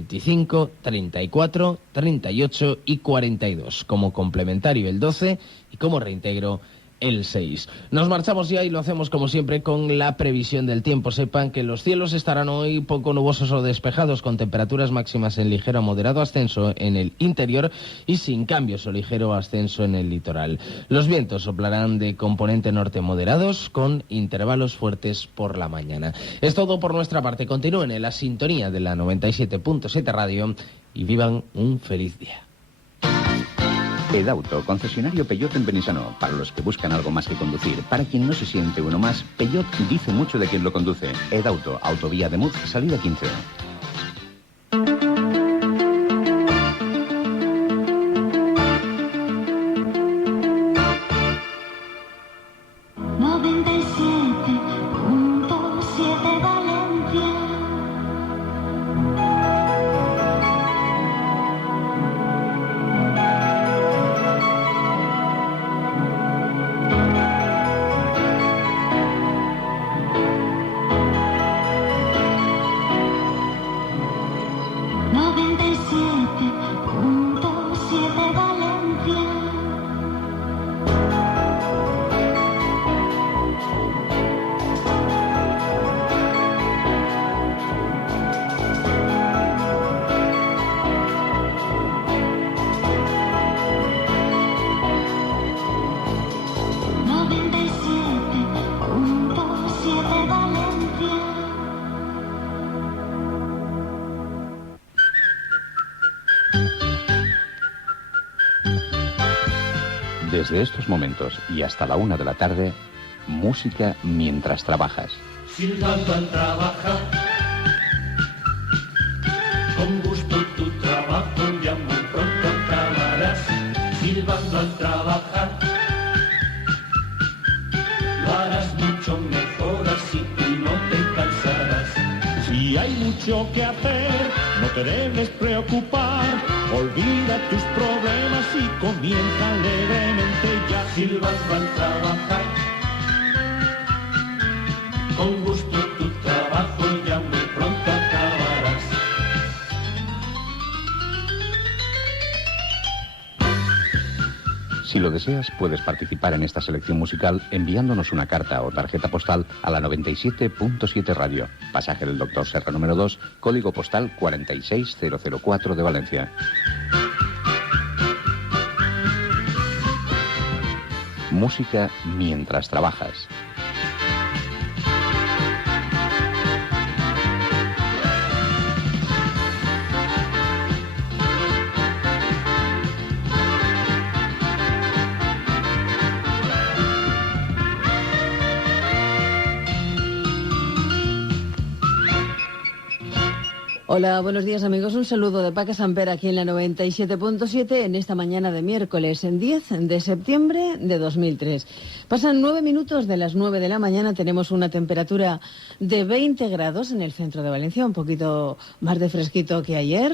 25, 34, 38 y 42. Como complementario el 12 y como reintegro el 6. Nos marchamos ya y lo hacemos como siempre con la previsión del tiempo. Sepan que los cielos estarán hoy poco nubosos o despejados, con temperaturas máximas en ligero a moderado ascenso en el interior y sin cambios o ligero ascenso en el litoral. Los vientos soplarán de componente norte moderados con intervalos fuertes por la mañana. Es todo por nuestra parte. Continúen en la sintonía de la 97.7 Radio y vivan un feliz día. Edauto, concesionario Peugeot en Benissanó. Para los que buscan algo más que conducir. Para quien no se siente uno más, Peugeot dice mucho de quien lo conduce. Edauto, autovía de Muz, salida 15. Desde estos momentos y hasta la 1 de la tarde, música mientras trabajas. Silbando al trabajar, con gusto tu trabajo ya muy pronto acabarás. Silbando al trabajar, lo harás mucho mejor así y no te cansarás. Si hay mucho que hacer, no te debes preocupar. Olvida tus problemas y comienza alegremente ya. Silbando al trabajar, con gusto tu trabajo ya muy pronto acabarás. Si lo deseas, puedes participar en esta selección musical enviándonos una carta o tarjeta postal a la 97.7 Radio, pasaje del Dr. Serra número 2, código postal 46004 de Valencia. Música mientras trabajas. Hola, buenos días amigos. Un saludo de Paca Samper aquí en la 97.7 en esta mañana de miércoles, en 10 de septiembre de 2003. Pasan 9 minutos de las 9 de la mañana. Tenemos una temperatura de 20 grados en el centro de Valencia, un poquito más de fresquito que ayer.